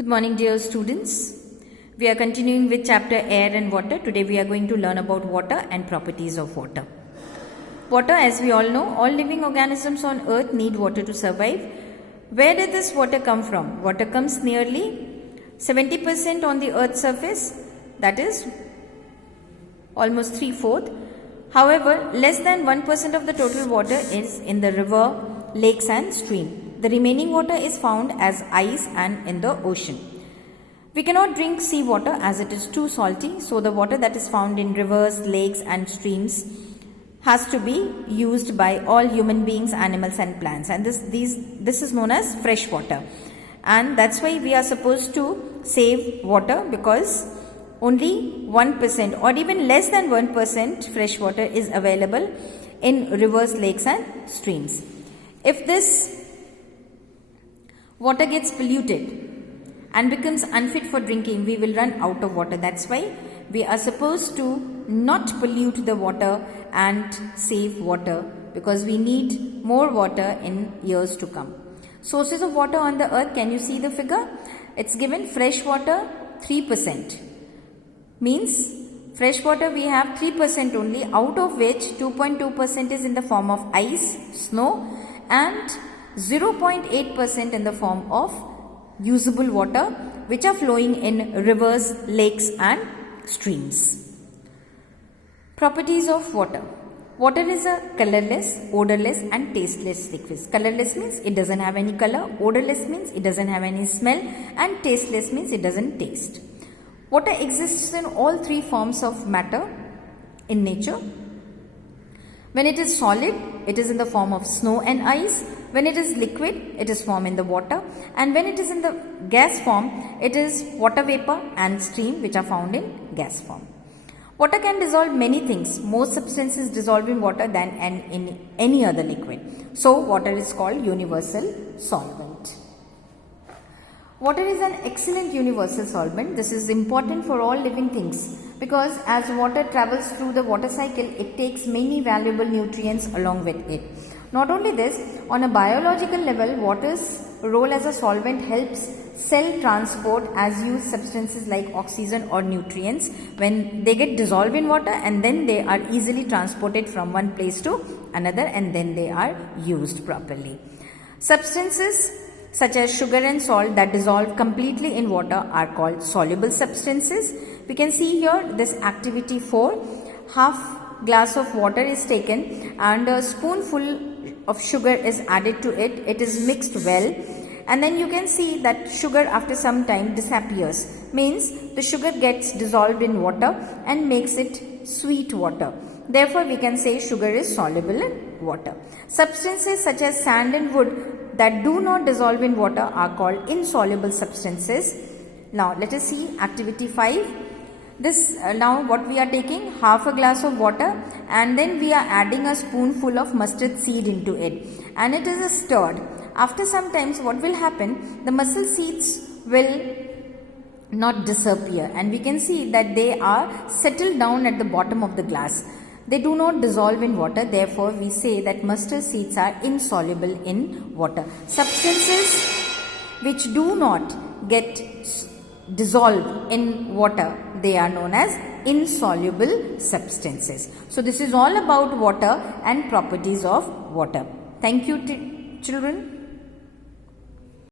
Good morning, dear students. We are continuing with chapter Air and Water. Today we are going to learn about water and properties of water. Water, as we all know, all living organisms on earth need water to survive. Where did this water come from? Water comes nearly 70% on the earth's surface, that is almost 3/4. However, less than 1% of the total water is in the river, lakes and stream. The remaining water is found as ice and in the ocean. We cannot drink seawater as it is too salty, so the water that is found in rivers, lakes and streams has to be used by all human beings, animals and plants, and this is known as fresh water. And that's why we are supposed to save water, because only 1% or even less than 1% fresh water is available in rivers, lakes and streams. If this water gets polluted and becomes unfit for drinking, we will run out of water. That's why we are supposed to not pollute the water and save water, because we need more water in years to come. Sources of water on the earth, can you see the figure? It's given fresh water 3%. Means fresh water we have 3% only, out of which 2.2% is in the form of ice, snow, and 0.8% in the form of usable water, which are flowing in rivers, lakes and streams. Properties of water. Water is a colorless, odorless and tasteless liquid. Colorless means it doesn't have any color, odorless means it doesn't have any smell, and tasteless means it doesn't taste. Water exists in all three forms of matter in nature. When it is solid, it is in the form of snow and ice. When it is liquid, it is formed in the water. And when it is in the gas form, it is water vapor and steam, which are found in gas form. Water can dissolve many things. More substances dissolve in water than in any other liquid. So, water is called universal solvent. Water is an excellent universal solvent. This is important for all living things, because as water travels through the water cycle, it takes many valuable nutrients along with it. Not only this, on a biological level, water's role as a solvent helps cell transport as used substances like oxygen or nutrients when they get dissolved in water, and then they are easily transported from one place to another, and then they are used properly. Substances such as sugar and salt that dissolve completely in water are called soluble substances. We can see here this activity 4. Half glass of water is taken and a spoonful of sugar is added to it. It is mixed well, and then you can see that sugar after some time disappears. Means the sugar gets dissolved in water and makes it sweet water. Therefore, we can say sugar is soluble in water. Substances such as sand and wood that do not dissolve in water are called insoluble substances. Now, let us see activity 5. Now what we are taking, half a glass of water, and then we are adding a spoonful of mustard seed into it, and it is stirred. After some time, what will happen? The mustard seeds will not disappear, and we can see that they are settled down at the bottom of the glass. They do not dissolve in water. Therefore, we say that mustard seeds are insoluble in water. Substances which do not get dissolved in water, they are known as insoluble substances. So, this is all about water and properties of water. Thank you, children.